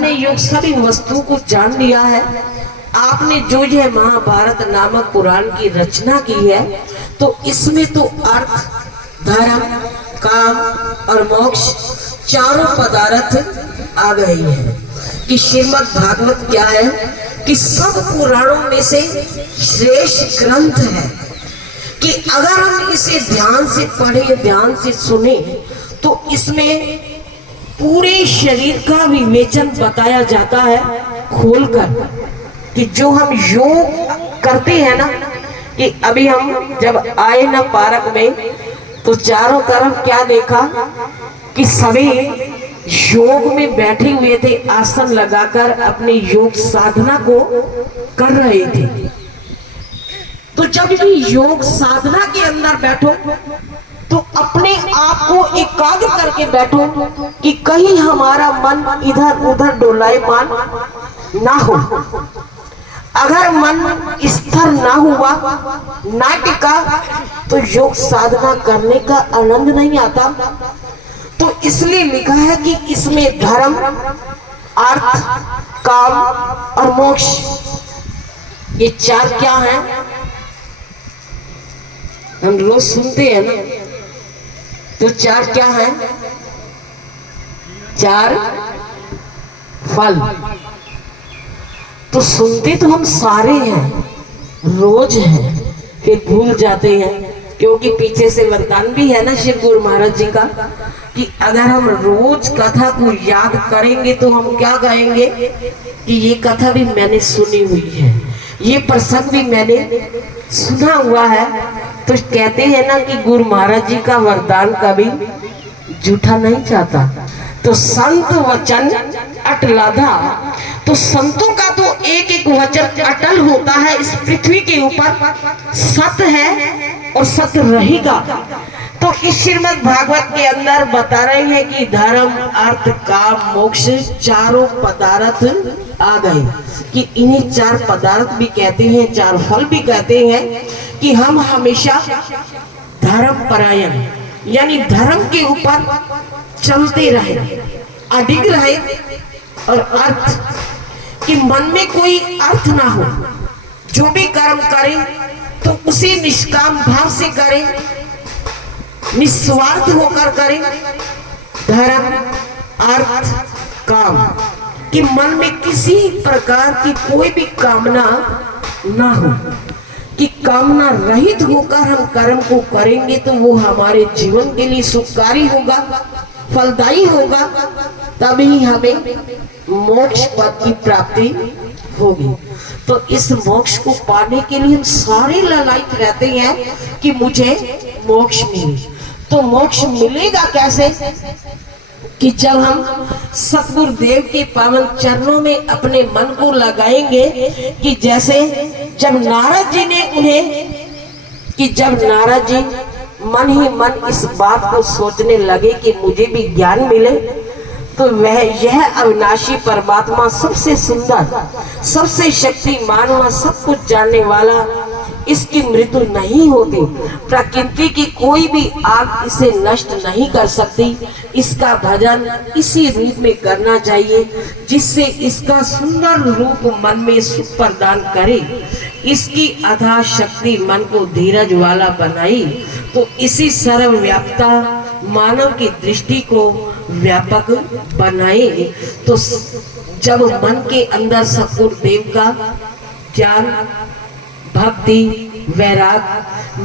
आपने योग सभी वस्तुओं को जान लिया है, आपने जो यह महाभारत नामक पुराण की रचना की है, तो इसमें तो अर्थ, धर्म, काम और मोक्ष चारों पदार्थ आ गए हैं। कि श्रीमद् भागवत क्या है कि सब पुराणों में से श्रेष्ठ ग्रंथ है, कि अगर हम इसे ध्यान से पढ़े, ध्यान से सुने, तो इसमें पूरे शरीर का विवेचन बताया जाता है खोलकर। कि जो हम योग करते हैं ना, कि अभी हम जब आए ना पार्क में, तो चारों तरफ क्या देखा कि सभी योग में बैठे हुए थे, आसन लगाकर अपनी योग साधना को कर रहे थे। तो जब भी योग साधना के अंदर बैठो, तो अपने आप को एकाग्र करके बैठो कि कहीं हमारा मन इधर उधर डोलायमान ना हो। अगर मन स्थिर ना हुआ, ना टिका, तो योग साधना करने का आनंद नहीं आता। तो इसलिए लिखा है कि इसमें धर्म, अर्थ, काम और मोक्ष, ये चार क्या हैं? हम रोज सुनते हैं ना, तो चार क्या हैं? चार फल। तो सुनते तो हम सारे हैं, रोज हैं, फिर भूल जाते हैं, क्योंकि पीछे से वरदान भी है ना शिव गुरु महाराज जी का, कि अगर हम रोज कथा को याद करेंगे तो हम क्या कहेंगे कि ये कथा भी मैंने सुनी हुई है, ये प्रसंग भी मैंने सुना हुआ है। तो कहते हैं ना कि गुरु महाराज जी का वरदान कभी झूठा नहीं जाता। तो संत वचन अटलाधा, तो संतों का तो एक एक वचन अटल होता है इस पृथ्वी के ऊपर, सत्य है और सत्य रहेगा। तो इस श्रीमद् भागवत के अंदर बता रहे हैं कि धर्म, अर्थ, काम, मोक्ष चारों पदार्थ आ गए। कि इन्हें चार पदार्थ भी कहते हैं, चार फल भी कहते हैं। कि हम हमेशा धर्म परायण, यानी धर्म के ऊपर चलते रहे, अडिग रहे। और अर्थ, कि मन में कोई अर्थ ना हो, जो भी कर्म करें तो उसे निष्काम भाव से करें, निस्वार्थ होकर करें। धर्म, अर्थ, काम, कि मन में किसी प्रकार की कोई भी कामना ना हो, कि कामना रहित होकर हम कर्म को करेंगे तो वो हमारे जीवन के लिए सुखकारी होगा, फलदायी होगा, तभी हमें मोक्ष पद की प्राप्ति होगी। तो इस मोक्ष को पाने के लिए हम सारे ललायित रहते हैं कि मुझे मोक्ष मिले। तो मोक्ष मिलेगा कैसे? कि जब हम सतगुरुदेव के पावन चरणों में अपने मन को लगाएंगे। कि जैसे जब नारद जी ने उन्हें, कि जब नारद जी मन ही मन इस बात को सोचने लगे कि मुझे भी ज्ञान मिले, तो वह यह अविनाशी परमात्मा सबसे सुंदर, सबसे शक्तिमान व सब कुछ जानने वाला, इसकी मृत्यु नहीं होती, प्रकृति की कोई भी आग इसे नष्ट नहीं कर सकती। इसका भजन इसी रूप में करना चाहिए जिससे इसका सुंदर रूप मन में सुख प्रदान करे। इसकी अथाह शक्ति मन को धीरज वाला बनाई। तो इसी सर्वव्यापता मानव की दृष्टि को व्यापक बनाए। तो जब मन के अंदर सतगुरुदेव का ज्ञान, भक्ति, वैराग